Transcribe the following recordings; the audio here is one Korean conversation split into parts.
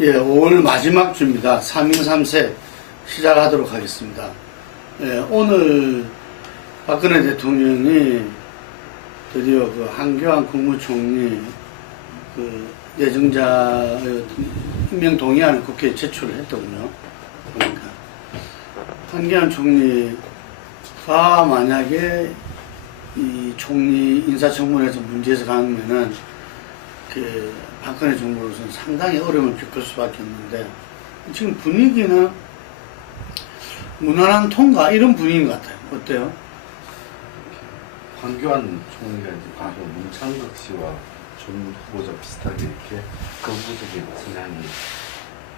예, 5월 마지막 주입니다. 3인 3세 시작하도록 하겠습니다. 예, 오늘 박근혜 대통령이 드디어 그 한교안 국무총리 그 내정자의 임명 동의안을 국회에 제출을 했더군요. 그러니까 한교안 총리가 만약에 이 총리 인사청문회에서 문제에서 가면은 그 박근혜 정부로서는 상당히 어려움을 겪을 수밖에 없는데, 지금 분위기는 무난한 통과 이런 분위기인 것 같아요. 어때요? 황교안 총리가 이제 바로 문창극 씨와 전 후보자 비슷하게 이렇게 거부적인 성향이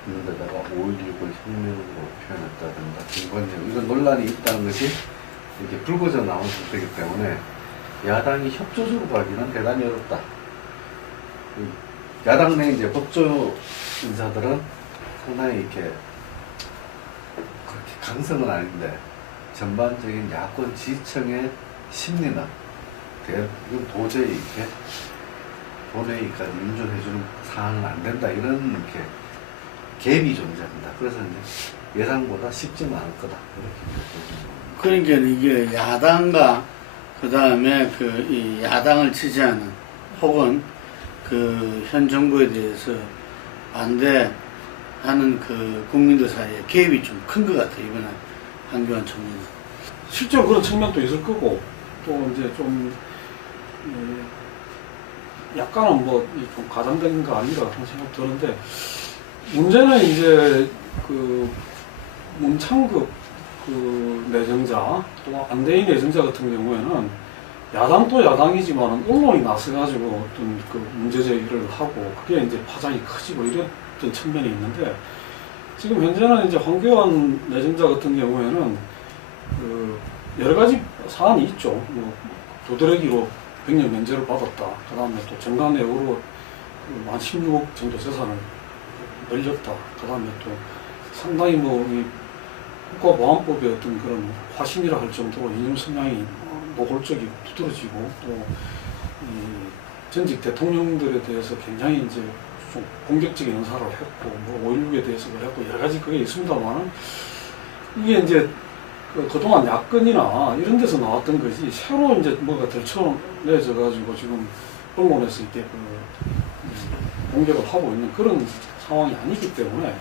있는 데다가 5.16을 혁명으로 표현했다든가 김건희 이런 논란이 있다는 것이 이렇게 불거져 나온 상태이기 때문에 야당이 협조적으로 가기는 대단히 어렵다. 야당 내 이제 법조 인사들은 상당히 이렇게 그렇게 강성은 아닌데 전반적인 야권 지지층의 심리는 이건 도저히 이렇게 본회의까지 윤전해주는 사안은 안 된다 이런 이렇게 갭이 존재한다. 그래서 이제 예상보다 쉽지는 않을 거다 이렇게 보여집니다. 그러니까 이게 야당과 그 다음에 그 이 야당을 지지하는 혹은 그 현 정부에 대해서 반대하는 그 국민들 사이에 갭이 좀 큰 것 같아요. 이번에 한교안 총리는. 실제로 그런 측면도 있을 거고, 또 이제 좀 약간은 좀 과장된 거 아닌가 그런 생각 드는데, 문제는 이제 그 문창극 그 내정자 또 안대희 내정자 같은 경우에는 야당도 야당이지만 언론이 나서가지고 어떤 그 문제 제기를 하고 그게 이제 파장이 커지고 이랬던 측면이 있는데, 지금 현재는 이제 황교안 내정자 같은 경우에는 그 여러 가지 사안이 있죠. 뭐 도드라기로 병역 면제를 받았다. 그 다음에 또 정관예우로 한 16억 정도 재산을 늘렸다. 그 다음에 또 상당히 이 국가보안법의 어떤 그런 화신이라 할 정도로 이념 성향이 노골적이고 두드러지고, 또 전직 대통령들에 대해서 굉장히 이제 좀 공격적인 언사를 했고, 5.16에 대해서 그랬고 여러 가지 그게 있습니다만, 이게 이제 그동안 야권이나 이런 데서 나왔던 것이 새로 이제 뭐가 들춰내져 가지고 지금 언론에서 이렇게 공격을 하고 있는 그런 상황이 아니기 때문에,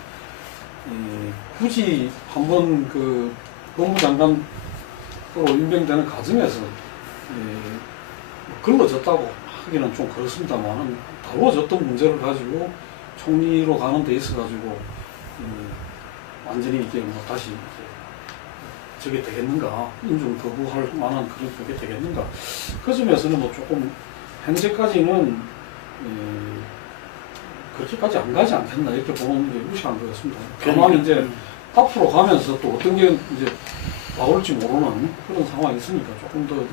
굳이 한번 그 법무장관으로 임명되는 과정에서 걸러졌다고 하기는 좀 그렇습니다만, 다루어졌던 문제를 가지고 총리로 가는 데 있어 가지고 완전히 이게 다시 저게 되겠는가, 인중 거부할 만한 그런 그게 되겠는가, 그 점에서는 조금 현재까지는 그렇게까지 안 가지 않겠나 이렇게 보는 게 무시한 것 같습니다. 다만 이제 앞으로 가면서 또 어떤 게 이제 나올지 모르는 그런 상황이 있으니까 조금 더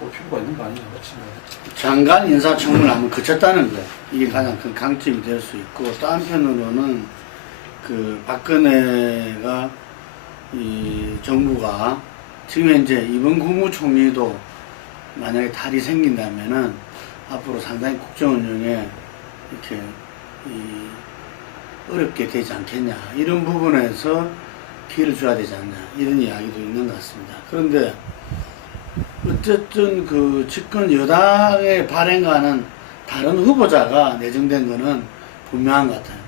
볼 필요가 있는 거 아니냐 그렇습니다. 장관 인사청문을 한번 거쳤다는 거, 이게 가장 큰 강점이 될 수 있고, 또 한편으로는 그 박근혜가 이 정부가 지금 현재 이번 국무총리도 만약에 탈이 생긴다면은 앞으로 상당히 국정 운영에 이렇게 어렵게 되지 않겠냐, 이런 부분에서 기회를 줘야 되지 않냐, 이런 이야기도 있는 것 같습니다. 그런데 어쨌든 그 집권 여당의 발행과는 다른 후보자가 내정된 거는 분명한 것 같아요.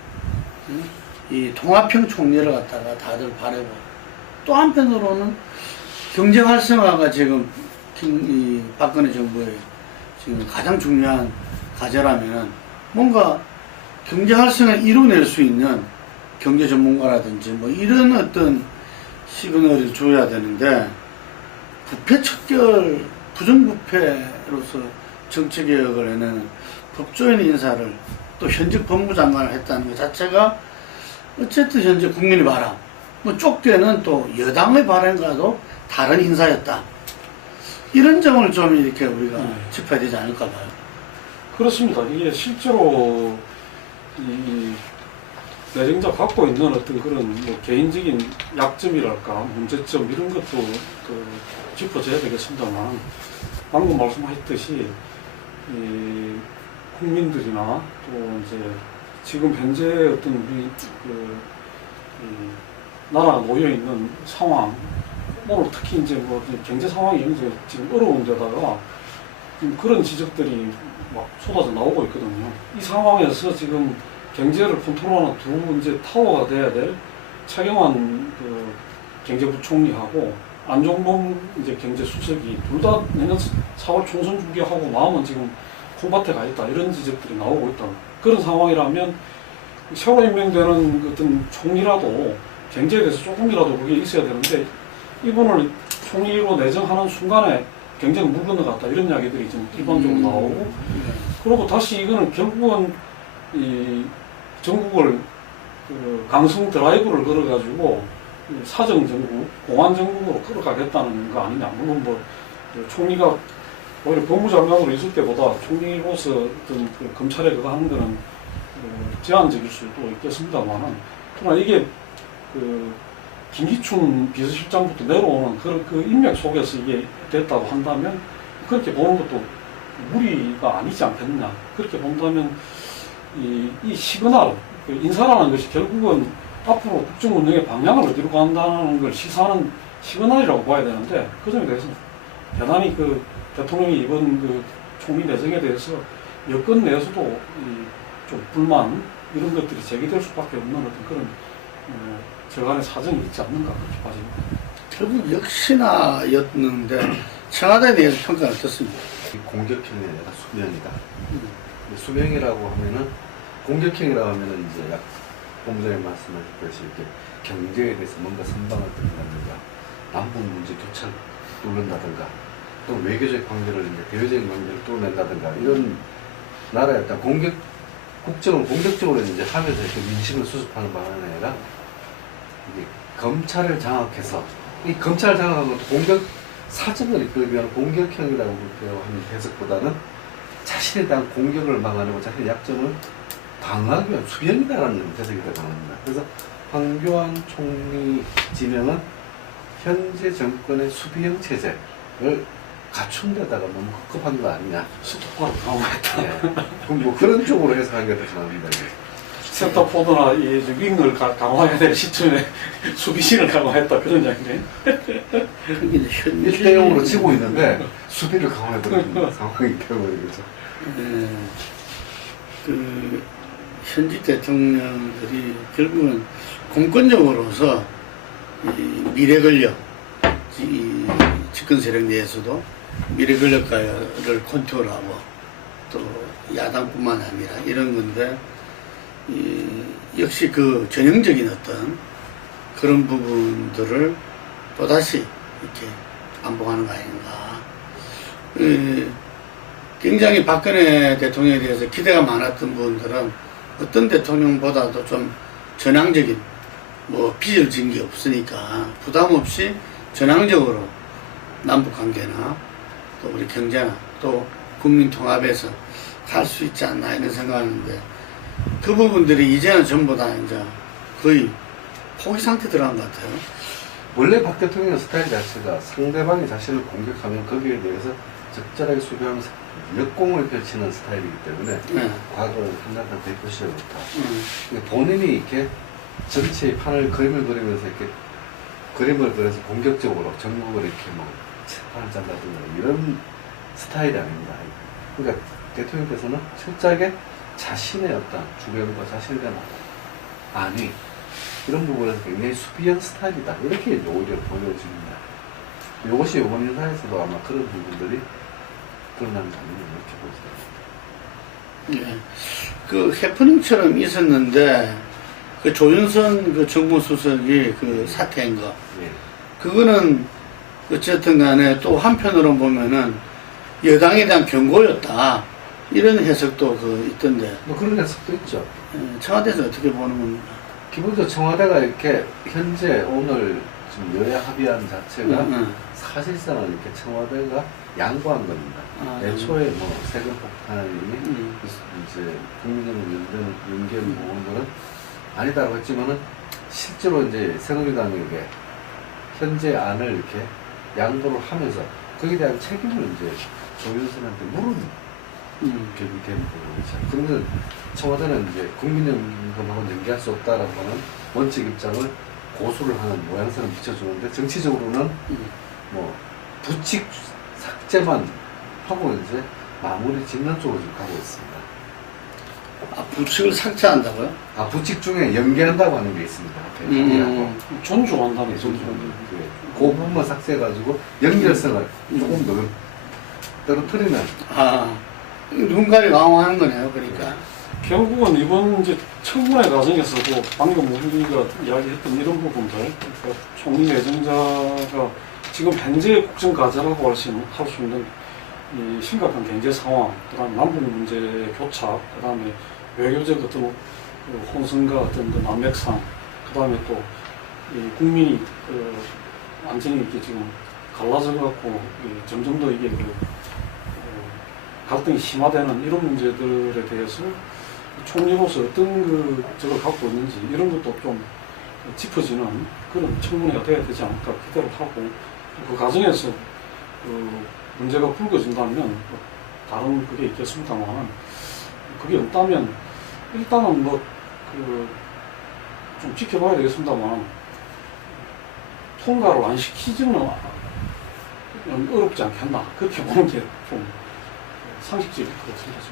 이 통합형 총리를 갖다가 다들 바라고, 또 한편으로는 경제 활성화가 지금 이 박근혜 정부의 지금 가장 중요한 과제라면, 뭔가 경제 활성화를 이뤄낼 수 있는 경제 전문가라든지 이런 어떤 시그널을 줘야 되는데, 부패 척결 부정부패로서 정치개혁을 해내는 법조인 인사를 또 현직 법무장관을 했다는 것 자체가 어쨌든 현재 국민의 바람, 쫓겨는 또 여당의 바람과도 다른 인사였다, 이런 점을 좀 이렇게 우리가 짚어야 되지 않을까 봐요. 그렇습니다. 이게 실제로 이 내정자 갖고 있는 어떤 그런 개인적인 약점이랄까 문제점 이런 것도 짚어줘야 되겠습니다만, 방금 말씀하셨듯이 이 국민들이나 또 이제 지금 현재 어떤 우리 나라가 놓여 있는 상황, 오늘 특히 이제 뭐 경제 상황이 지금 어려운 데다가 그런 지적들이 막 쏟아져 나오고 있거든요. 이 상황에서 지금 경제를 컨트롤하는 두 이제 타워가 돼야 될 차경환 그 경제부총리하고 안종범 이제 경제수석이 둘 다 내년 4월 총선 준비하고 마음은 지금 콩밭에 가 있다, 이런 지적들이 나오고 있다. 그런 상황이라면 새로 임명되는 어떤 총리라도 경제에 대해서 조금이라도 그게 있어야 되는데, 이분을 총리로 내정하는 순간에 경제가 물 건너갔다, 이런 이야기들이 지금 일반적으로 나오고, 그리고 다시 이거는 결국은 이 전국을 그 강성 드라이브를 걸어가지고 사정 정국, 공안 정국으로 끌어가겠다는 거 아니냐. 물론 뭐 총리가 오히려 법무장관으로 있을 때보다 총리로서 어떤 그 검찰에 그거 하는 거는 제한적일 수도 있겠습니다만은, 그러나 이게 그 김기춘 비서실장부터 내려오는 그 인맥 속에서 이게 됐다고 한다면, 그렇게 보는 것도 무리가 아니지 않겠느냐. 그렇게 본다면 이 시그널, 그 인사라는 것이 결국은 앞으로 국정 운영의 방향을 어디로 간다는 걸 시사하는 시그널이라고 봐야 되는데, 그 점에 대해서 대단히 그 대통령이 이번 그 총리 내정에 대해서 여권 내에서도 좀 불만, 이런 것들이 제기될 수밖에 없는 어떤 그런 저간의 사정이 있지 않는가, 그렇게 봐집니다. 결국 역시나였는데 청와대에 대해서 평가는 어떻습니까? 공격형이 아니라 수명이다. 수명이라고 하면은, 공격형이라고 하면은 이제 약 공장에 말씀하셨듯이 이렇게 경제에 대해서 뭔가 선방을 뜬다든가, 남북 문제 교착 뚫는다든가, 또 외교적 관계를 이제 대외적인 관계를 뚫어낸다든가, 이런 나라의 어떤 국정을 공격적으로 이제 하면서 이렇게 민심을 수습하는 바람이 아니라, 이게 검찰을 장악해서, 이 검찰을 장악하는 것도 사정을 이끌기 위한 공격형이라고 하는 해석보다는 자신에 대한 공격을 막아내고 자신의 약점을 방어하기 위한 수병이다라는 해석이 더 강합니다. 그래서 황교안 총리 지명은 현재 정권의 수비형 체제를 갖춘 데다가 너무 급급한 거 아니냐. 스토커를 강화했다. 예. 그럼 뭐 그런 쪽으로 해석한 게 더 강합니다. 센터포드나 이 윙을 강화해야 될 시점에 수비신을 강화했다, 그런 이야기네. 그게 현재 1대0으로 치고 있는데 수비를 강화해버리는 상황이 되어버리죠. 그 현직 대통령들이 결국은 공권력으로서 이 미래 권력, 이 집권 세력 내에서도 미래 권력가를 컨트롤하고 또 야당뿐만 아니라 이런 건데, 역시 그 전형적인 어떤 그런 부분들을 또다시 이렇게 반복하는 거 아닌가. 굉장히 박근혜 대통령에 대해서 기대가 많았던 분들은 어떤 대통령보다도 좀 전향적인, 뭐 빚을 진 게 없으니까 부담 없이 전향적으로 남북 관계나 또 우리 경제나 또 국민 통합에서 갈 수 있지 않나 이런 생각하는데, 그 부분들이 이제는 전부 다 이제 거의 포기 상태 들어간 것 같아요. 원래 박 대통령 스타일 자체가 상대방이 자신을 공격하면 거기에 대해서 적절하게 수비하면서 역공을 펼치는 스타일이기 때문에, 과거 한나라 대표 시절부터 본인이 이렇게 전체의 그림을 그리면서 이렇게 그림을 그려서 공격적으로 전국을 이렇게 뭐 판을 짠다든가 이런 스타일이 아닙니다. 그러니까 대통령께서는 철저하게 자신의 어떤 주변과 자신에 대한 안위, 이런 부분에서 굉장히 수비형 스타일이다, 이렇게 오히려 보여집니다. 이것이 이번 인사에서도 아마 그런 부분들이 드러나는 게 아닌가 이렇게 보입니다. 예. 그 해프닝처럼 있었는데, 그 조윤선 그 정무수석이 그 사퇴한 거, 예. 그거는 어쨌든 간에 또 한편으로 보면은 여당에 대한 경고였다, 이런 해석도 그 있던데, 뭐 그런 해석도 있죠. 청와대에서 어떻게 보는 겁니까? 기본적으로 청와대가 이렇게 현재 오늘 지금 여야 합의안 자체가 사실상은 이렇게 청와대가 양보한 겁니다. 애초에 뭐 세금 폭탄이 이제 국민의힘 연계를 모은 거는 아니다라고 했지만은, 실제로 이제 새누리당에게 현재 안을 이렇게 양보를 하면서 거기에 대한 책임을 이제 조윤선한테 물은 결국된 부분이죠. 그러면 청와대는 이제 국민연금하고 연계할 수 없다라고 하는 원칙 입장을 고수를 하는 모양새는 비춰주는데 정치적으로는 뭐 부칙 삭제만 하고 이제 마무리 짓는 쪽으로 지금 가고 있습니다. 아, 부칙을 삭제한다고요? 아, 부칙 중에 연계한다고 하는 게 있습니다. 존중한다는 그 존중. 부분만 삭제해가지고 연결성을 조금 더 떨어뜨리는. 아, 누군가를 강화하는 거네요, 그러니까. 결국은 이번 이제 청문회 과정에서도 방금 우리가 이야기했던 이런 부분들, 그러니까 총리 내정자가 지금 현재 국정 과제라고 할 수 있는 이 심각한 경제 상황, 그다음 남북 문제 교착, 그다음에 외교적 어떤 그 혼선과 어떤 그 난맥상, 그다음에 또 이 국민이 그 완전히 이렇게 지금 갈라져 갖고 점점 더 이게 그 갈등이 심화되는 이런 문제들에 대해서 총리로서 어떤 그 저걸 갖고 있는지 이런 것도 좀 짚어지는 그런 청문회가 돼야 되지 않을까 기대를 하고, 그 과정에서 그 문제가 불거진다면 다른 그게 있겠습니다만, 그게 없다면 일단은 뭐 그 좀 지켜봐야 되겠습니다만 통과를 안 시키지는 어렵지 않겠나, 그렇게 보는 게 좀 상식적일 것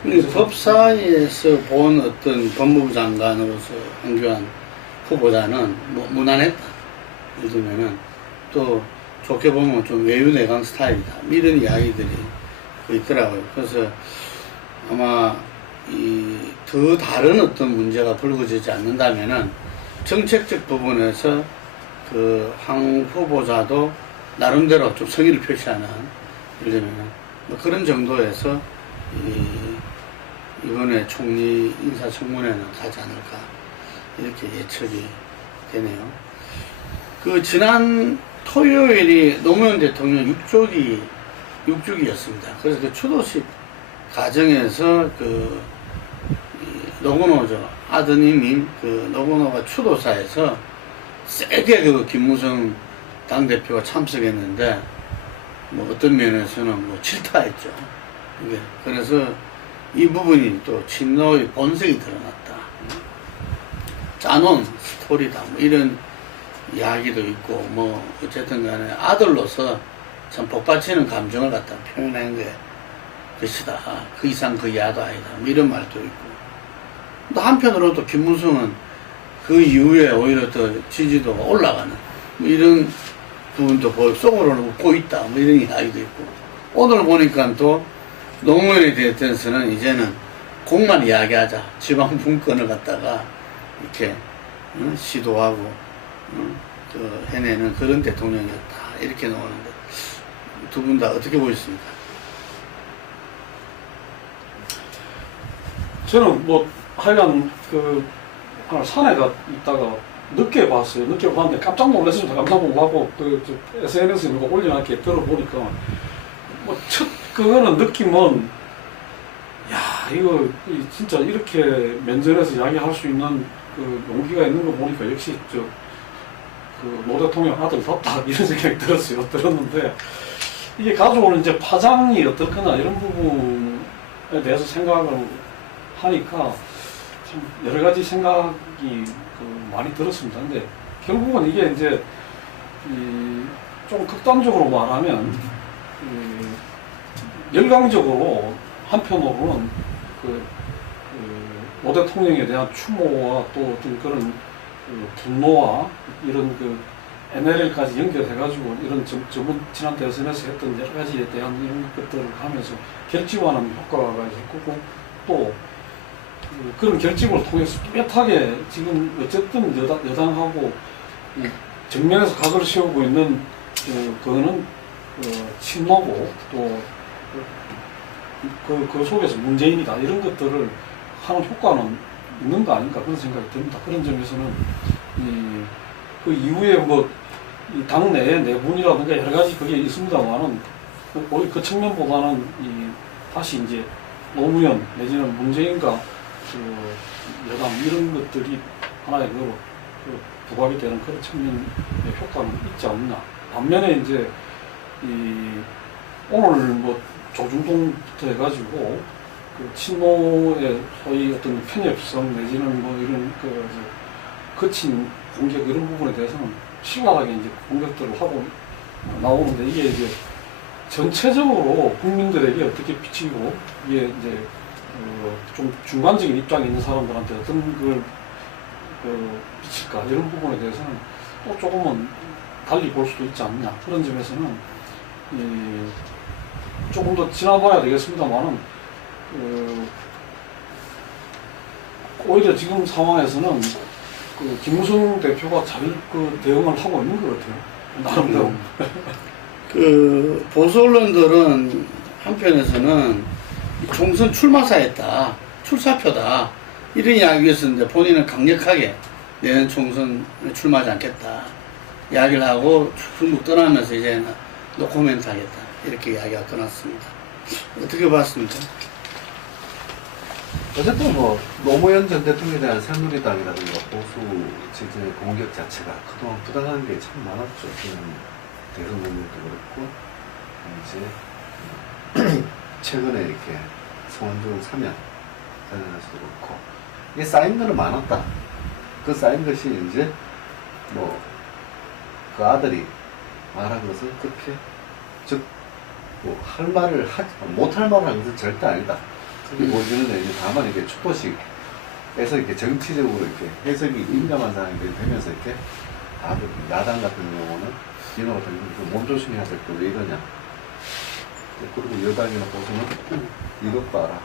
같습니다. 법사위에서 본 어떤 법무부 장관으로서 황교안 후보자는 뭐 무난했다. 예를 들면은 또 좋게 보면 좀 외유내강 스타일이다. 이런 이야기들이 있더라고요. 그래서 아마 더 다른 어떤 문제가 불거지지 않는다면은 정책적 부분에서 그 황 후보자도 나름대로 좀 성의를 표시하는, 예를 들면 뭐 그런 정도에서 이번에 총리 인사청문회는 가지 않을까 이렇게 예측이 되네요. 그 지난 토요일이 노무현 대통령 6주기였습니다. 그래서 그 추도식 과정에서 그 노건호죠, 아드님인 그 노건호가 추도사에서 세게 그 김무성 당대표가 참석했는데 뭐 어떤 면에서는 뭐 질타했죠. 이게 그래서 이 부분이 또 친노의 본색이 드러났다, 짜놓은 스토리다, 뭐 이런 이야기도 있고, 뭐 어쨌든 간에 아들로서 참 복받치는 감정을 갖다 표현한 게 것이다, 그 이상 그 이하도 아니다, 뭐 이런 말도 있고. 또 한편으로 또 김무성은 그 이후에 오히려 더 지지도가 올라가는 뭐 이런 부분도 속으로는 웃고 있다, 뭐 이런 이야기도 있고. 오늘 보니까 또 노무현에 대해서는 이제는 공만 이야기하자, 지방 분권을 갖다가 이렇게 시도하고 그 해내는 그런 대통령이었다, 이렇게 나오는데 두 분 다 어떻게 보셨습니까? 저는 뭐 하여간 그 산에 있다가 늦게 봤어요. 늦게 봤는데 깜짝 놀랐습니다. 깜짝 놀라고 그 SNS에 누가 올려놨게 들어보니까 뭐 첫 그거는 느낌은, 야 이거 진짜 이렇게 면전에서 이야기할 수 있는 그 용기가 있는 거 보니까 역시 그 노 대통령 아들답다 이런 생각이 들었는데, 이게 가져오는 이제 파장이 어떻거나 이런 부분에 대해서 생각을 하니까 참 여러 가지 생각이 많이 들었습니다. 근데 결국은 이게 이제 좀 극단적으로 말하면 열강적으로 한편으로는 노 대통령에 대한 추모와 또 어떤 그런 분노와 이런 NLL까지 연결해가지고 이런 지난 대선에서 했던 여러 가지에 대한 이런 것들을 하면서 결집하는 효과가 있을 거고, 또 그런 결집을 통해서 뚜렷하게 지금 어쨌든 여당하고 정면에서 각을 세우고 있는 그거는 친노고, 또 그 속에서 문재인이다, 이런 것들을 하는 효과는 있는 거 아닌가 그런 생각이 듭니다. 그런 점에서는 그 이후에 뭐 당 내의 내분이라든가 여러 가지 그게 있습니다만은 그 측면보다는 다시 이제 노무현 내지는 문재인과 여당 이런 것들이 하나의 부각이 되는 그런 측면의 효과는 있지 않나. 반면에 이제 오늘 뭐 조중동부터 해가지고 그 친노의 소위 어떤 편협성 내지는 뭐 이런 그 이제 거친 공격 이런 부분에 대해서는 심각하게 이제 공격들을 하고 나오는데 이게 이제 전체적으로 국민들에게 어떻게 비치고 이게 이제 좀 중간적인 입장에 있는 사람들한테 어떤 걸 비칠까 이런 부분에 대해서는 또 조금은 달리 볼 수도 있지 않느냐 그런 점에서는 조금 더 지나봐야 되겠습니다만은 오히려 지금 상황에서는 김무성 대표가 잘 대응을 하고 있는 것 같아요. 나름대로. 그 보수 언론들은 한편에서는 총선 출마사였다, 출사표다 이런 이야기가 있었는데 본인은 강력하게 내년 총선 출마하지 않겠다 이야기를 하고 중국 떠나면서 이제 노코멘트 하겠다 이렇게 이야기가 끊었습니다. 어떻게 봤습니까? 어쨌든 뭐 노무현 전 대통령에 대한 새누리당이라든가 보수 지지의 공격 자체가 그동안 부당한 게 참 많았죠. 대선 공격도 그렇고 이제 최근에 이렇게 성원종 사면 관련해서도 그렇고 이게 쌓인 거는 많았다. 그 쌓인 것이 이제 뭐 그 아들이 말한 것은 그렇게 즉 뭐 할 말을 못할 말을 하는 것은 절대 아니다. 그게 보여주는 이제 다만 이렇게 축도식에서 이렇게 정치적으로 이렇게 해석이 민감한 상황이 되면서 이렇게 아주 야당 같은 경우는 이런 같은 경우는 몸 조심해야 될 거 왜 이러냐. 그리고 여당이나 보수는 이것 봐라.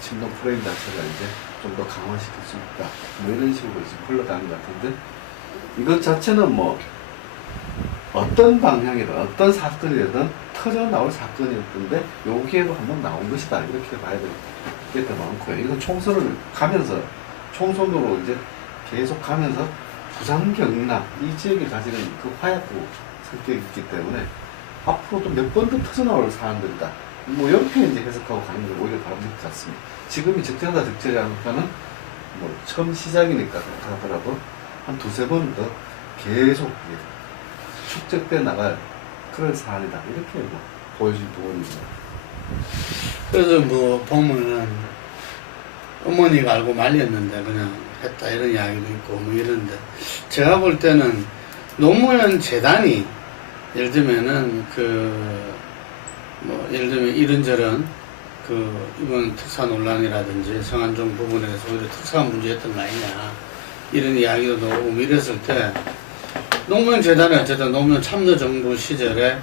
친노 프레임 자체가 이제 좀 더 강화시킬 수 있다. 뭐 이런 식으로 이제 흘러가는 것 같은데 이것 자체는 뭐 어떤 방향이든 어떤 사건이든 터져 나올 사건이었던데 여기에도 한번 나온 것이다. 이렇게 봐야 될 게 더 많고요. 이건 총선을 가면서 총선으로 이제 계속 가면서 부산 경남 이 지역이 가지는 그 화약고 성격이 있기 때문에 앞으로도 몇 번 더 터져 나올 사안들이다. 뭐 이렇게 이제 해석하고 가는 게 오히려 바른 것 같습니다. 지금이 적절하다 적절히 않을까는 뭐 처음 시작이니까 하더라도 한 두세 번 더 계속 축적돼 나갈 그런 사안이다. 이렇게 뭐 보여진 부분입니다. 그래서 뭐 보면은 어머니가 알고 말렸는데 그냥 했다 이런 이야기도 있고 뭐 이런데 제가 볼 때는 노무현 재단이 예를 들면은 뭐 예를 들면 이런저런 이번 특사 논란이라든지 성안종 부분에서 오히려 특사가 문제였던 거 아니냐 이런 이야기도 나오고 뭐 이랬을 때 노무현 재단이 어쨌든 노무현 참여정부 시절에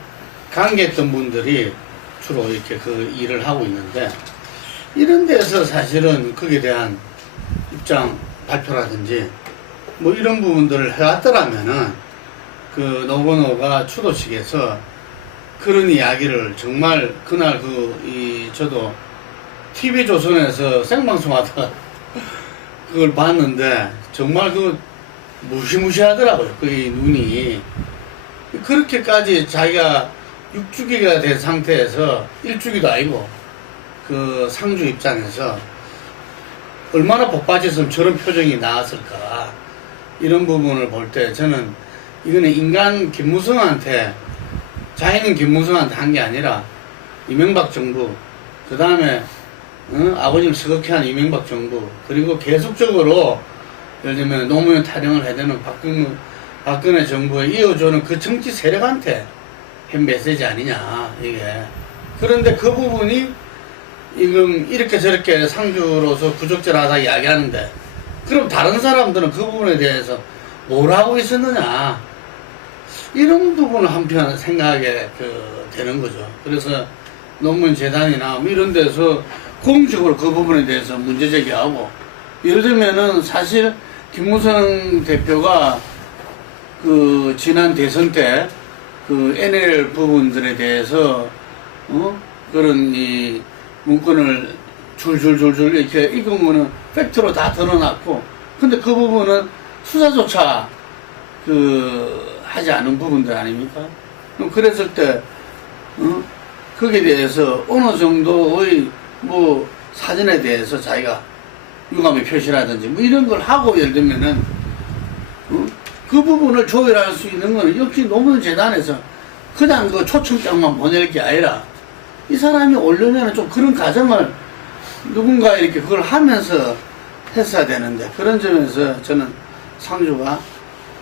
관계했던 분들이 주로 이렇게 그 일을 하고 있는데 이런 데서 사실은 거기에 대한 입장 발표라든지 뭐 이런 부분들을 해왔더라면은 노건호가 추도식에서 그런 이야기를 정말 그날 저도 TV조선에서 생방송하다가 그걸 봤는데 정말 무시무시하더라고요. 그 눈이. 그렇게까지 자기가 6주기가 된 상태에서 1주기도 아니고 상주 입장에서 얼마나 복받쳤으면 저런 표정이 나왔을까. 이런 부분을 볼 때 저는 이거는 인간 김무성한테 자기는 김무성한테 한 게 아니라 이명박 정부 그 다음에 아버지를 서극히 한 이명박 정부 그리고 계속적으로 예를 들면 노무현 타령을 해대는 박근혜 정부에 이어주는 그 정치 세력한테 한 메시지 아니냐 이게. 그런데 그 부분이 지금 이렇게 저렇게 상주로서 부적절하다 이야기하는데 그럼 다른 사람들은 그 부분에 대해서 뭘 하고 있었느냐 이런 부분을 한편 생각하게 되는 거죠. 그래서 논문 재단이나 뭐 이런 데서 공식으로 그 부분에 대해서 문제 제기하고 예를 들면은 사실 김무성 대표가 지난 대선 때 NL 부분들에 대해서 그런 이 문건을 줄줄줄줄 이렇게 읽은 거는 팩트로 다 드러났고 근데 그 부분은 수사조차 하지 않은 부분들 아닙니까? 그랬을 때 거기에 대해서 어느 정도의 뭐 사전에 대해서 자기가 유감의 표시라든지 뭐 이런 걸 하고 예를 들면은 그 부분을 조율할 수 있는 거는 역시 노무현 재단에서 그냥 초청장만 보낼 게 아니라 이 사람이 오려면 좀 그런 과정을 누군가 이렇게 그걸 하면서 했어야 되는데 그런 점에서 저는 상주가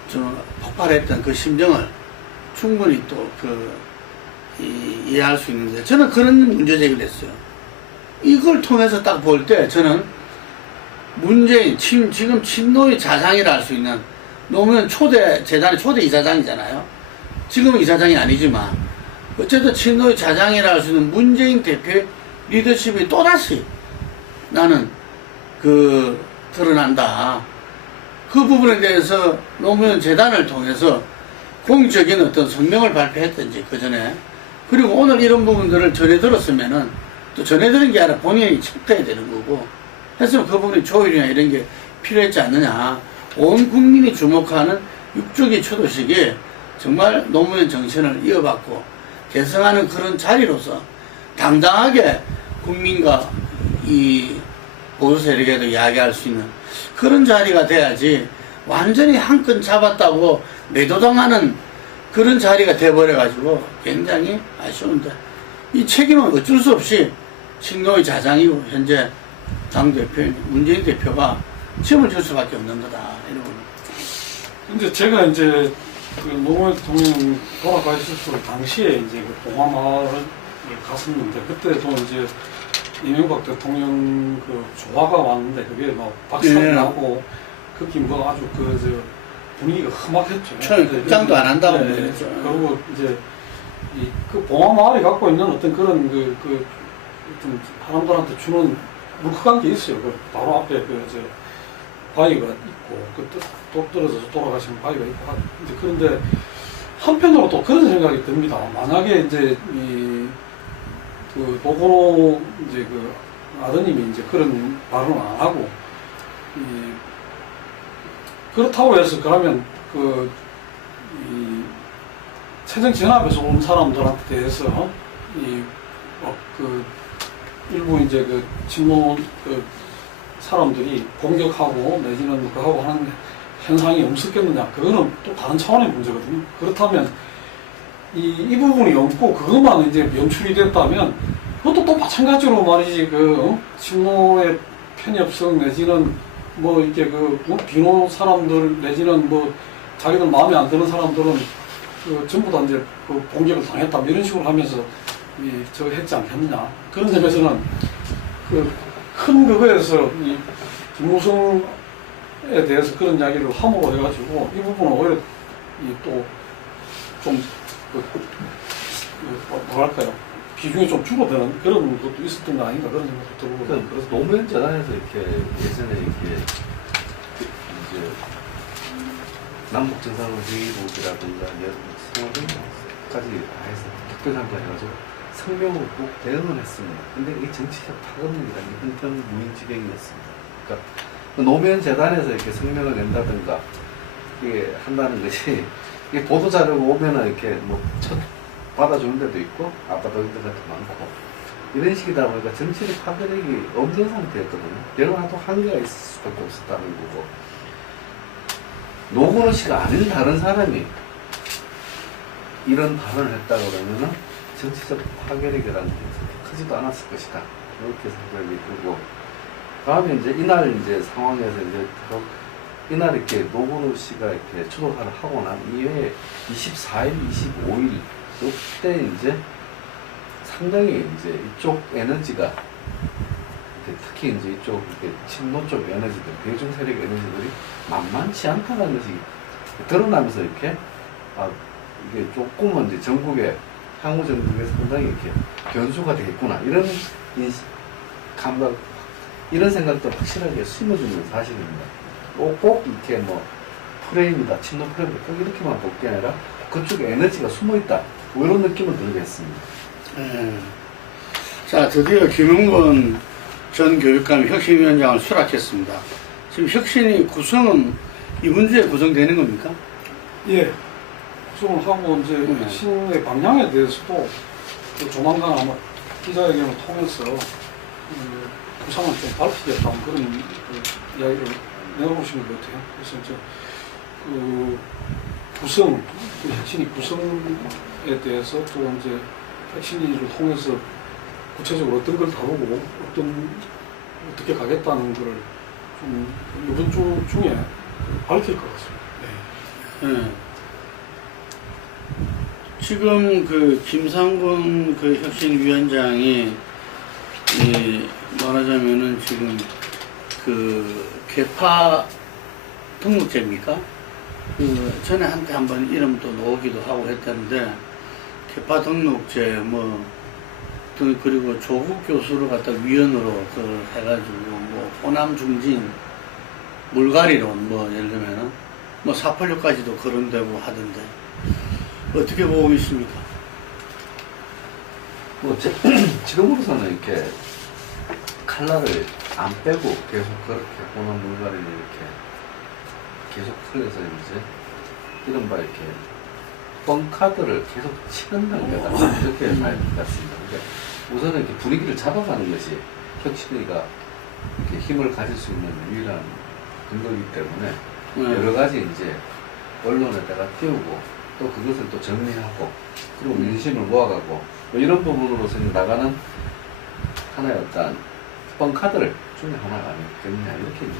좀 폭발했던 그 심정을 충분히 또 이해할 수 있는데 저는 그런 문제 제기를 했어요. 이걸 통해서 딱 볼 때 저는 문재인 지금 친노의 자장이라 할 수 있는 노무현 재단의 초대 이사장이잖아요. 지금은 이사장이 아니지만 어쨌든 친노의 자장이라 할 수 있는 문재인 대표의 리더십이 또다시 나는 드러난다. 그 부분에 대해서 노무현 재단을 통해서 공적인 어떤 성명을 발표했든지 그 전에 그리고 오늘 이런 부분들을 전해 들었으면은 또 전해 들은 게 아니라 본인이 체크해야 되는 거고 했으면 그 부분이 조율이나 이런 게 필요했지 않느냐. 온 국민이 주목하는 6주기 추도식에 정말 노무현 정신을 이어받고 계승하는 그런 자리로서 당당하게 국민과 이 보수 세력에도 이야기할 수 있는 그런 자리가 돼야지 완전히 한 끈 잡았다고 매도당하는 그런 자리가 돼버려가지고 굉장히 아쉬운데 이 책임은 어쩔 수 없이 친노의 자장이고 현재 당대표인 문재인 대표가 책임을 질 수밖에 없는 거다. 이러고. 근데 제가 이제 그 노무현 대통령 돌아가셨을 당시에 이제 그 봉화마을을 갔었는데 그때도 이제 이명박 대통령 그 조화가 왔는데 그게 막 박살이 나고 그게 뭐 아주 분위기가 험악했죠. 처음에 극장도 안 한다고 네, 그랬죠. 그리고 이제 그 봉화마을이 갖고 있는 어떤 그런 좀 사람들한테 주는 물크한 게 있어요. 그 바로 앞에 바위가 있고 또 떨어져서 돌아가신 바위가 있고 이제 그런데 한편으로 또 그런 생각이 듭니다. 만약에 이제 노건호 아드님이 이제 그런 발언을 안 하고 그렇다고 해서 그러면 새정치연합에서 온 사람들한테 대해서 일부 이제 친노 사람들이 공격하고 내지는 하고 하는 현상이 없었겠느냐. 그거는 또 다른 차원의 문제거든요. 그렇다면 이 부분이 없고 그것만 이제 연출이 됐다면 그것도 또 마찬가지로 말이지 친노의 편협성 내지는 뭐 이렇게 비노 사람들 내지는 뭐 자기들 마음에 안 드는 사람들은 전부 다 이제 공격을 당했다 이런 식으로 하면서 저거 했지 않겠느냐. 그런 점에서는 큰 그거에서 김무성에 대해서 그런 이야기를 함으로 해가지고 이 부분은 오히려 또 좀 뭐랄까요, 비중이 좀 줄어드는 그런 것도 있었던 거 아닌가 그런 생각도 들고. 그래서 노무현 재단에서 이렇게 예전에 이렇게 이제 남북 정상회의록이라든가 성화까지 다 해서 특별상자 해가지고 성명을 꼭 대응을 했습니다. 근데 이게 정치적 파급력이라는 게 한편 무인지경이었습니다. 그러니까 노무현 재단에서 이렇게 성명을 낸다든가 이게 한다는 것이 이게 보도자료가 오면은 이렇게 뭐 받아주는 데도 있고 안 받아주는 데도 많고 이런 식이다 보니까 정치적 파괴력이 없는 상태였거든요. 영화도 한계가 있을 수밖에 없었다는 거고 노건호 씨가 아닌 다른 사람이 이런 발언을 했다 그러면은 정치적 파괴력이라는 게 크지도 않았을 것이다. 이렇게 생각이 들고 다음에 이제 이날 이제 상황에서 이제 이날 이렇게 노건호 씨가 이렇게 추도사를 하고 난 이후에 24일, 25일 이때 이제 상당히 이제 이쪽 에너지가 특히 이제 이쪽 친노 쪽 에너지들, 대중 세력 에너지들이 만만치 않다는 것이 드러나면서 이렇게 이게 조금은 이제 전국에 향후 정국에 상당히 이렇게 변수가 되겠구나 이런 감각, 이런 생각도 확실하게 심어주는 사실입니다. 꼭 이렇게 뭐 프레임이다, 친노 프레임이다 꼭 이렇게만 볼 게 아니라 그쪽에 에너지가 숨어있다 뭐 이런 느낌을 들게 했습니다. 자, 드디어 김용건 전 교육감 혁신위원장을 수락했습니다. 지금 혁신이 구성은 이번 주에 구성되는 겁니까? 예. 구성을 하고 이제 혁신의 방향에 대해서도 조만간 아마 기자회견을 통해서 구상을 좀 밝히겠다 그런 이야기를 내놓으시는 것 같아요. 그래서 이제 구성, 혁신이 구성에 대해서 또 이제 혁신위를 통해서 구체적으로 어떤 걸 다루고 어떤 어떻게 가겠다는 거를 좀 이번 주 중에 밝힐 것 같습니다. 예. 지금 그 김상곤 그 혁신위원장이 말하자면은 지금 그 개파 등록제입니까? 그 전에 한때 한번 이름도 놓기도 하고 했다는데 개파 등록제 뭐 그리고 조국 교수를 갖다 위원으로 그 해가지고 뭐 호남 중진 물갈이론 뭐 예를 들면은 뭐 486까지도 거론되고 하던데 어떻게 보고 있습니까? 뭐 지금으로서는 이렇게 칼날을 안 빼고 계속 그렇게 호남 물갈이를 이렇게 계속 풀려서 이제 이른바 이렇게 뻥카드를 계속 치는 단계다 이렇게 봐야 될 것 같습니다. 그러니까 우선은 이렇게 분위기를 잡아가는 것이 혁신위가 이렇게 힘을 가질 수 있는 유일한 근거이기 때문에 여러 가지 이제 언론에다가 띄우고 또 그것을 또 정리하고 그리고 민심을 모아가고 뭐 이런 부분으로서 나가는 하나의 어떤 뻥카드를 중에 하나가 아니겠느냐 이렇게 이제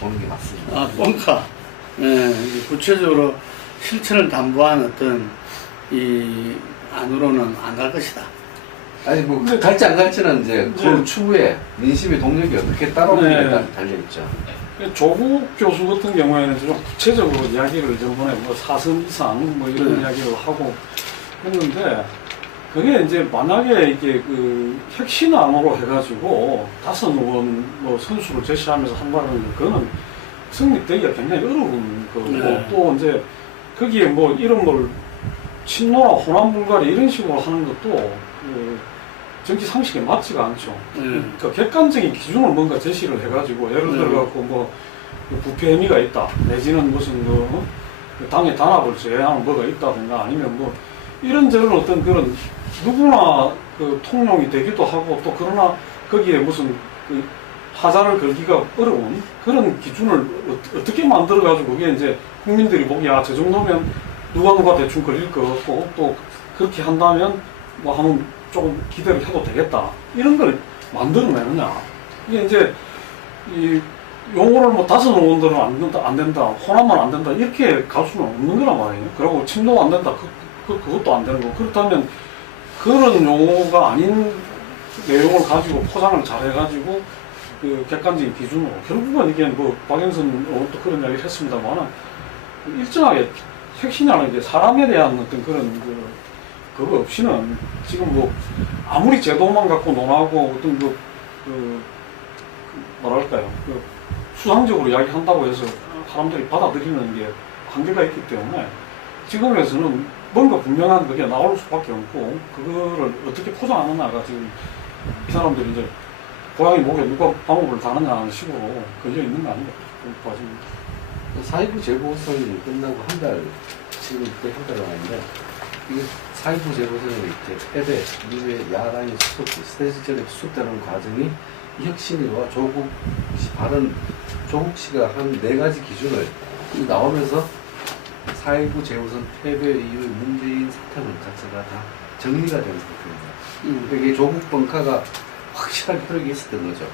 보는 게 맞습니다. 아, 뻥카. 예, 이제 구체적으로 실천을 담보한 어떤 이 안으로는 안 갈 것이다. 아니 뭐 갈지 안 갈지는 이제 그 추후에 민심의 동력이 어떻게 따라오느냐에 따라 달려있죠. 조국 교수 같은 경우에는 좀 구체적으로 이야기를 전번에 뭐 4선 이상 뭐 이런 이야기를 하고 했는데 그게 이제 만약에 이게 그 혁신안으로 해가지고 5의원 뭐 선수를 제시하면서 한다는 그거는 성립되기가 굉장히 어려운 거고 또 이제 거기에 뭐 이런 걸 친노나 호남 불가리 이런 식으로 하는 것도 그 정치 상식에 맞지가 않죠. 그러니까 객관적인 기준을 뭔가 제시를 해가지고 예를 들어갖고 뭐 부패 혐의가 있다 내지는 무슨 그 당의 단합을 제외하는 뭐가 있다든가 아니면 뭐 이런저런 어떤 그런 누구나 그 통용이 되기도 하고 또 그러나 거기에 무슨 그 하자를 걸기가 어려운 그런 기준을 어떻게 만들어가지고 그게 이제 국민들이 보기에 저 정도면 누가 대충 걸릴 것 같고 또 그렇게 한다면 뭐 하면 조금 기대를 해도 되겠다 이런 걸 만들어내느냐 이게 이제 이 용어를 뭐 5의원들은 안 된다 호남만 안 된다 이렇게 갈 수는 없는 거란 말이에요. 그리고 친노 안 된다 그것도 안 되는 거고 그렇다면 그런 용어가 아닌 내용을 가지고 포장을 잘 해가지고 그 객관적인 기준으로 결국은 이게 뭐 박영선 의원도 그런 이야기를 했습니다만 일정하게 혁신이라는 게 사람에 대한 어떤 그런 그거 없이는 지금 뭐 아무리 제도만 갖고 논하고 어떤 뭐랄까요 수상적으로 이야기한다고 해서 사람들이 받아들이는 게 한계가 있기 때문에 지금에서는 뭔가 분명한 그게 나올 수밖에 없고 그거를 어떻게 포장하느냐가 지금 이 사람들이 이제 고양이 목에 누가 방법을 다느냐는 식으로 걸려 있는 거 아닌가 봐집니다. 4.19 재보선이 끝나고 한 달 지금 그때 한 달 남았는데 이게 4.19 재보선을 이렇게 패배 이후에 야당이 스테이지절에 수습되는 과정이 혁신위와 조국 씨 조국 씨가 한 4가지 기준을 나오면서 4.19 재보선 패배 이후에 문재인 사퇴론 자체가 다 정리가 된 상태입니다. 그러니까 이게 조국 벙카가 확실하게 흐르게 있었던 거죠.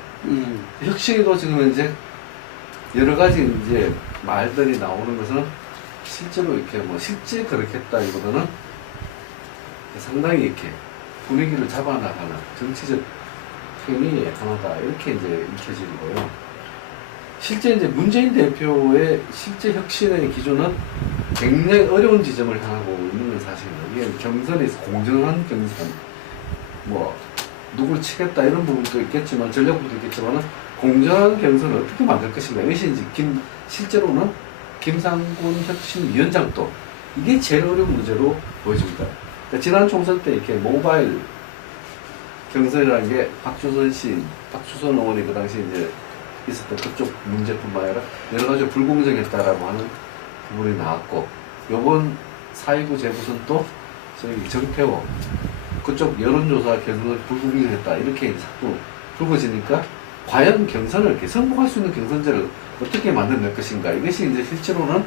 혁신위도 지금 현재 여러 가지 이제 말들이 나오는 것은 실제로 이렇게 뭐 실제 그렇겠다기보다는 상당히 이렇게 분위기를 잡아나가는 정치적 행위의 하나다 이렇게 이제 익혀지는 거예요. 실제 이제 문재인 대표의 실제 혁신의 기준은 굉장히 어려운 지점을 향하고 있는 건 사실입니다. 이게 경선에서 공정한 경선, 뭐 누구를 치겠다 이런 부분도 있겠지만 전략부도 있겠지만 공정한 경선을 어떻게 만들 것인가 이것이 이제 실제로는 김상곤 혁신위원장도 이게 제일 어려운 문제로 보여집니다. 그러니까 지난 총선 때 이렇게 모바일 경선이라는 게 박주선 의원이 그 당시 이제 있었던 그쪽 문제뿐만 아니라 여러 가지 불공정했다라고 하는 부분이 나왔고, 요번 4.19 재보선도 저기 정태호 그쪽 여론조사 결과가 불공정했다 이렇게 자꾸 불거지니까 과연 경선을 이렇게 성공할 수 있는 경선제를 어떻게 만들어낼 것인가, 이것이 이제 실제로는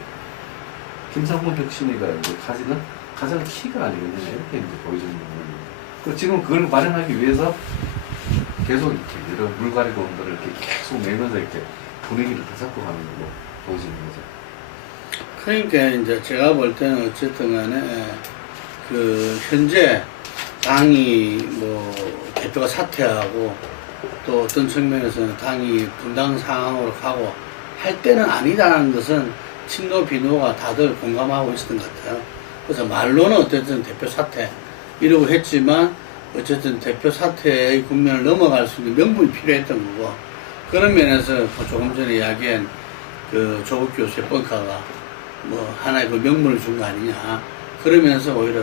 김상곤 혁신위가 이제 가지는 가장 키가 아니겠느냐 이렇게 이제 보여지는 부분입니다. 그리고 지금 그걸 마련하기 위해서 계속 이렇게 이런 물갈이 공들을 이렇게 계속 내면서 이렇게 분위기를 되잡고 가는 걸로 보여지는 거죠. 그러니까 이제 제가 볼 때는 어쨌든 간에 그 현재 당이 뭐 대표가 사퇴하고 또 어떤 측면에서는 당이 분당 상황으로 가고 할 때는 아니다라는 것은 친노 비노가 다들 공감하고 있었던 것 같아요. 그래서 말로는 어쨌든 대표 사퇴 이러고 했지만 어쨌든 대표 사퇴의 국면을 넘어갈 수 있는 명분이 필요했던 거고, 그런 면에서 뭐 조금 전에 이야기한 그 조국 교수의 뻥카가 뭐 하나의 그 명분을 준 거 아니냐. 그러면서 오히려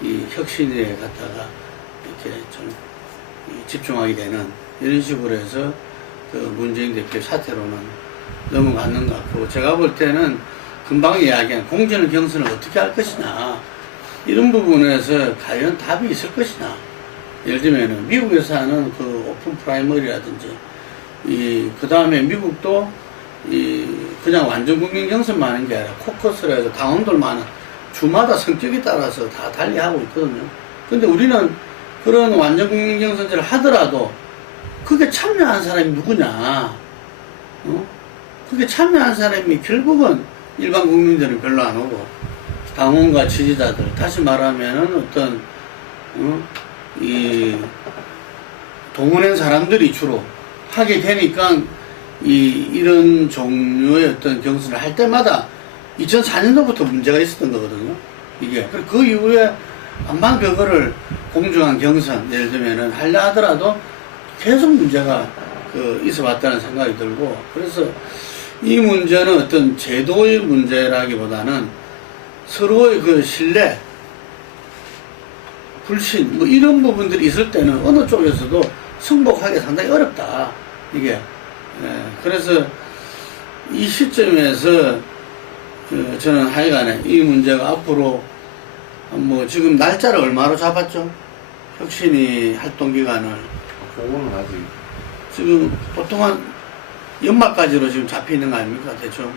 이 혁신에 갖다가 이렇게 좀 집중하게 되는 이런 식으로 해서 그 문재인 대표의 사퇴로는 넘어가는 것 같고, 제가 볼 때는 금방 이야기한 공천을 경선을 어떻게 할 것이냐 이런 부분에서 과연 답이 있을 것이냐. 예를 들면 미국에서 하는 그 오픈 프라이머리라든지 그 다음에 미국도 그냥 완전 국민 경선만 하는 게 아니라 코커스라 해서 당원들만은 주마다 성격에 따라서 다 달리하고 있거든요. 근데 우리는 그런 완전 국민 경선제를 하더라도 그게 참여한 사람이 누구냐? 그게 참여한 사람이 결국은 일반 국민들은 별로 안 오고 당원과 지지자들, 다시 말하면은 어떤 이 동원한 사람들이 주로 하게 되니까 이런 종류의 어떤 경선을 할 때마다 2004년도부터 문제가 있었던 거거든요. 이게 그 이후에 한번 그거를 공정한 경선 예를 들면은 하려 하더라도 계속 문제가 있어 왔다는 생각이 들고, 그래서 이 문제는 어떤 제도의 문제라기보다는 서로의 그 신뢰, 불신, 뭐 이런 부분들이 있을 때는 어느 쪽에서도 승복하기 상당히 어렵다. 이게. 그래서 이 시점에서 저는 하여간에 이 문제가 앞으로 뭐 지금 날짜를 얼마로 잡았죠? 혁신이 활동 기간을. 그거는 아직 지금 보통 한 연말까지로 지금 잡혀 있는 거 아닙니까? 대충.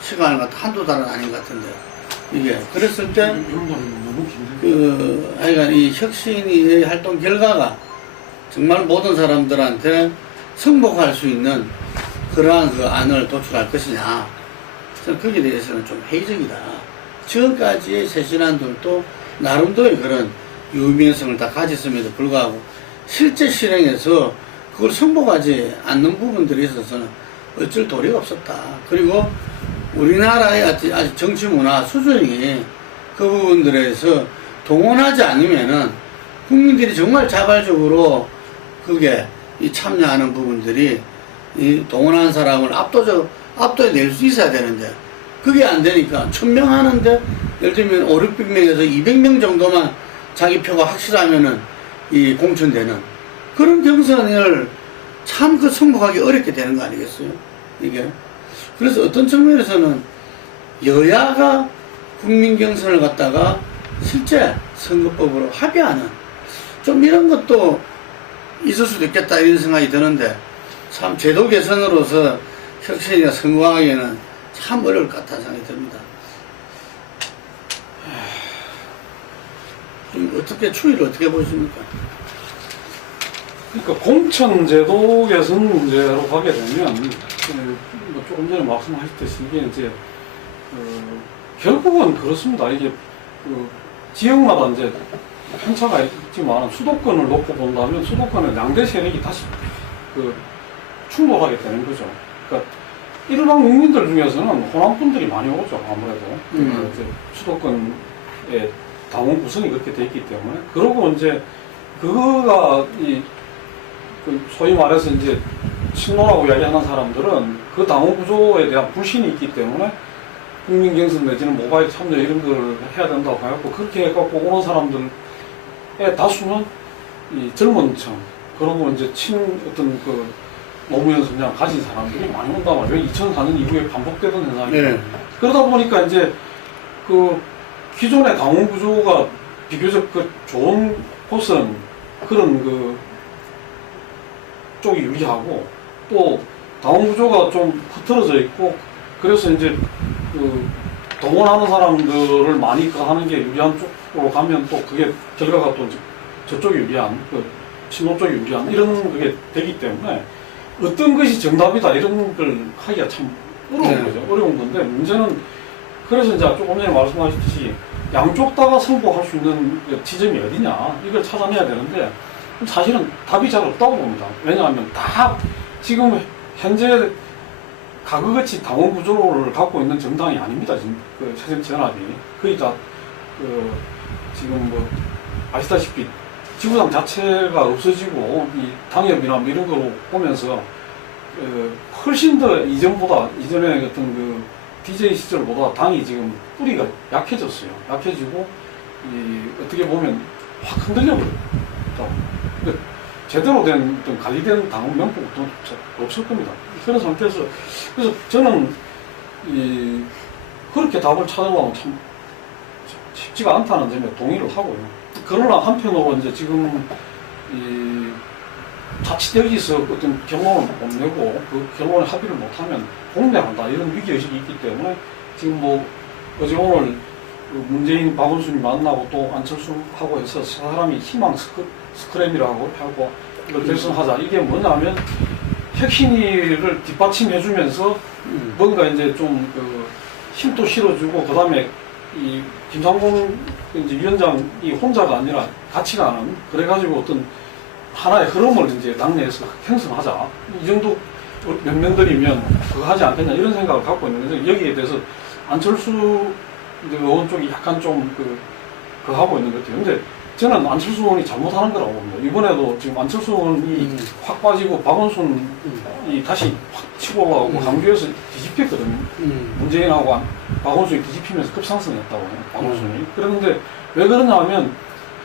시간을 갖다 한두 달은 아닌 것 같은데. 이게. 그랬을 때, 너무 긴데. 하여간 이 혁신의 활동 결과가 정말 모든 사람들한테 승복할 수 있는 그러한 그 안을 도출할 것이냐. 저는 거기에 대해서는 좀 회의적이다. 지금까지의 새신안들도 나름대로의 그런 유명성을 다 가졌음에도 불구하고 실제 실행에서 그걸 승복하지 않는 부분들이 있어서는 어쩔 도리가 없었다. 그리고 우리나라의 아직 정치 문화 수준이 그 부분들에서 동원하지 않으면은 국민들이 정말 자발적으로 그게 참여하는 부분들이 동원한 사람을 압도해 낼 수 있어야 되는데 그게 안 되니까 1000명 하는데 예를 들면 5, 600명에서 200명 정도만 자기 표가 확실하면은 공천되는 그런 경선을 참 승복하기 어렵게 되는 거 아니겠어요? 이게. 그래서 어떤 측면에서는 여야가 국민 경선을 갖다가 실제 선거법으로 합의하는 좀 이런 것도 있을 수도 있겠다 이런 생각이 드는데 참 제도 개선으로서 혁신이가 성공하기에는 참 어려울 것 같다는 생각이 듭니다. 좀 어떻게 추이를 어떻게 보십니까? 그러니까 공천제도 개선 문제로 가게 되면 뭐 조금 전에 말씀하셨듯이 이게 이제 결국은 그렇습니다. 이게 지역마다 이제 편차가 있지만 수도권을 놓고 본다면 수도권의 양대 세력이 다시 충돌하게 되는 거죠. 그러니까 일반 국민들 중에서는 호남 분들이 많이 오죠. 아무래도 이제 수도권의 당원 구성이 그렇게 돼 있기 때문에 그러고 이제 그거가 소위 말해서 이제 친노라고 이야기하는 사람들은 그 당원 구조에 대한 불신이 있기 때문에 국민 경선 내지는 모바일 참여 이런 걸 해야 된다고 해갖고 그렇게 해갖고 오는 사람들의 다수는 이 젊은 층 그러고 이제 어떤 노무현 성향 가진 사람들이 많이 온단 말이에요. 2004년 이후에 반복되던 현상이에요. 네. 그러다 보니까 이제 기존의 당원 구조가 비교적 좋은 곳은 그런 쪽이 유리하고 또 당원 구조가 좀 흐트러져 있고 그래서 이제 동원하는 사람들을 많이 하는 게 유리한 쪽으로 가면 또 그게 결과가 또 이제 저쪽이 유리한 친노 쪽이 유리한 이런 그게 되기 때문에 어떤 것이 정답이다 이런 걸 하기가 참 어려운 네. 거죠. 어려운 건데 문제는 그래서 이제 조금 전에 말씀하셨듯이 양쪽 다가 승부할 수 있는 그 지점이 어디냐 이걸 찾아내야 되는데 사실은 답이 잘 없다고 봅니다. 왜냐하면 다 지금 현재 과거같이 당원 구조를 갖고 있는 정당이 아닙니다. 지금 그 새정치연합이 거의 다 지금 뭐 아시다시피 지구당 자체가 없어지고 이 당협이나 뭐 이런 거로 보면서 훨씬 더 이전에 어떤 그 DJ 시절보다 당이 지금 뿌리가 약해졌어요. 약해지고 어떻게 보면 확 흔들려 버려요. 제대로 된 어떤 관리된 당원 명부도 없을 겁니다. 그런 상태에서 그래서 저는 그렇게 답을 찾으려면 참 쉽지가 않다는 점에 동의를 하고요. 그러나 한편으로 이제 지금 자칫 여기서 어떤 결론을 못 내고 그 결론에 합의를 못하면 공략한다 이런 위기의식이 있기 때문에 지금 뭐 어제 오늘 문재인 박원순이 만나고 또 안철수하고 해서 사람이 희망 스크램이라고 하고 이걸 결성하자. 이게 뭐냐면 혁신위를 뒷받침해주면서 뭔가 이제 좀 그 힘도 실어주고 그 다음에 이 김상곤 이제 위원장이 혼자가 아니라 같이 가는 그래가지고 어떤 하나의 흐름을 이제 당내에서 형성하자. 이 정도 몇 명들이면 그거 하지 않겠냐 이런 생각을 갖고 있는데 여기에 대해서 안철수 의원 쪽이 약간 좀 그거 하고 있는 것 같아요. 근데 저는 안철수 의원이 잘못하는 거라고 봅니다. 이번에도 지금 안철수 의원이 확 빠지고 박원순이 다시 확 치고 올라오고 강주에서 뒤집혔거든요. 문재인하고 박원순이 뒤집히면서 급상승했다고 해요. 박원순이. 그런데 왜 그러냐 하면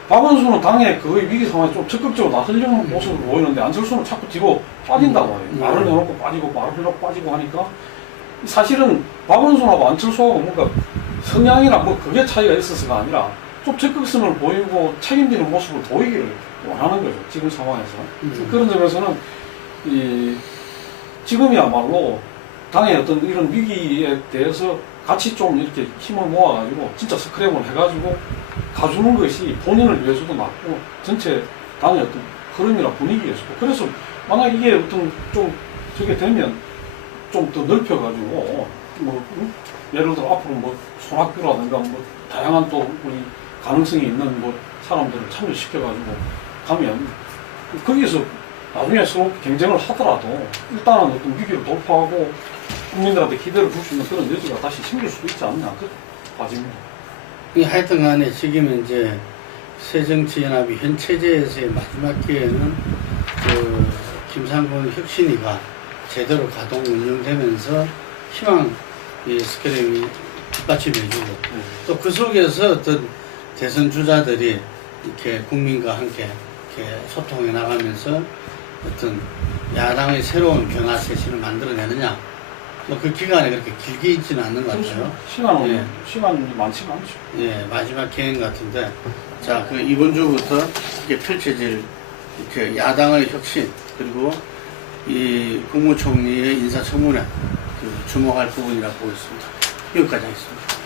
박원순은 당에 거의 위기 상황에 좀 적극적으로 나서려는 모습을 보이는데 안철수는 자꾸 뒤로 빠진다고 해요. 말을 해놓고 빠지고 말을 해놓고 빠지고 하니까 사실은 박원순하고 안철수하고 뭔가 성향이나 뭐 그게 차이가 있어서가 아니라 좀 적극성을 보이고 책임지는 모습을 보이기를 원하는 거죠. 지금 상황에서. 그런 점에서는 지금이야말로 당의 어떤 이런 위기에 대해서 같이 좀 이렇게 힘을 모아가지고 진짜 스크램을 해가지고 가주는 것이 본인을 위해서도 맞고 전체 당의 어떤 흐름이나 분위기에서도. 그래서 만약 이게 어떤 좀 저게 되면 좀 더 넓혀가지고 뭐 예를 들어 앞으로 뭐 손학규라든가 뭐 다양한 또 우리 가능성이 있는 뭐 사람들을 참여시켜가지고 가면 거기서 나중에 서로 경쟁을 하더라도 일단은 어떤 위기를 돌파하고 국민들한테 기대를 줄 수 있는 그런 여지가 다시 생길 수도 있지 않나 그 봐집니다. 하여튼 간에 지금 이제 새정치연합이 현 체제에서의 마지막 기회는 그 김상곤 혁신위가 제대로 가동 운영되면서 희망 스크램이 뒷받침해주고 또 그 속에서 어떤 대선 주자들이 이렇게 국민과 함께 이렇게 소통해 나가면서 어떤 야당의 새로운 변화 세신을 만들어내느냐. 뭐 그 기간이 그렇게 길게 있지는 않는 것 같아요. 시간은 시간이 많지가 않죠. 예, 마지막 기회인 것 같은데, 자, 그 이번 주부터 이렇게 펼쳐질 이렇게 야당의 혁신 그리고 이 국무총리의 인사청문회 주목할 부분이라고 보고 있습니다. 여기까지 하겠습니다.